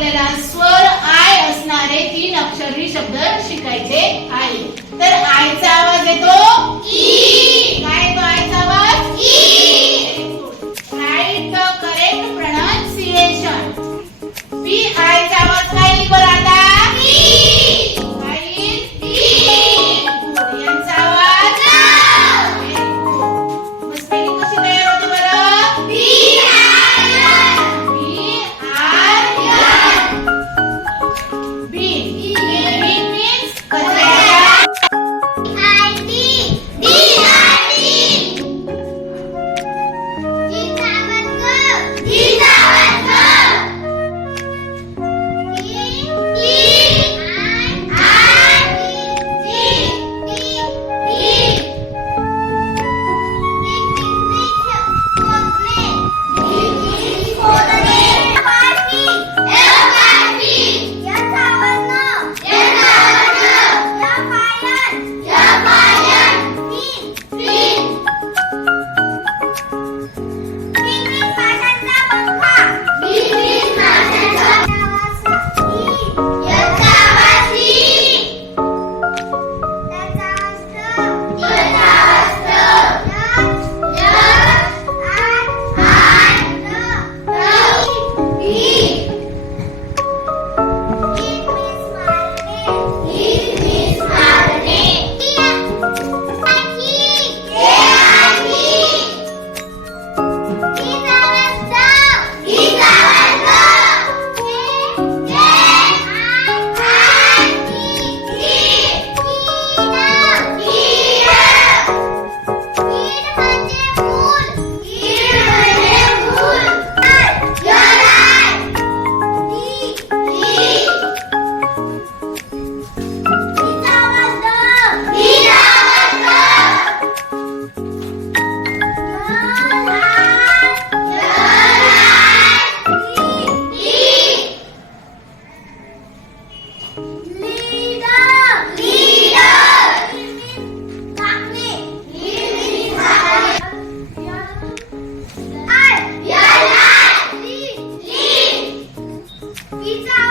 आपल्याला स्वर आय असणारे 3 अक्षरी शब्द शिकायचे आहे. तर आयचा आवाज येतो ई. काय येतो आयचा आवाज ई. Write the correct pronunciation. B आयचा आवाज काय येईल बरं आता ई. काय येईल ई. यांचा आवाज मग स्पेलिंग कशी तयार होते बरं B R N. B means कचरा. I T D R T. चा आवाज ग. चा आवाज ग. Pizza.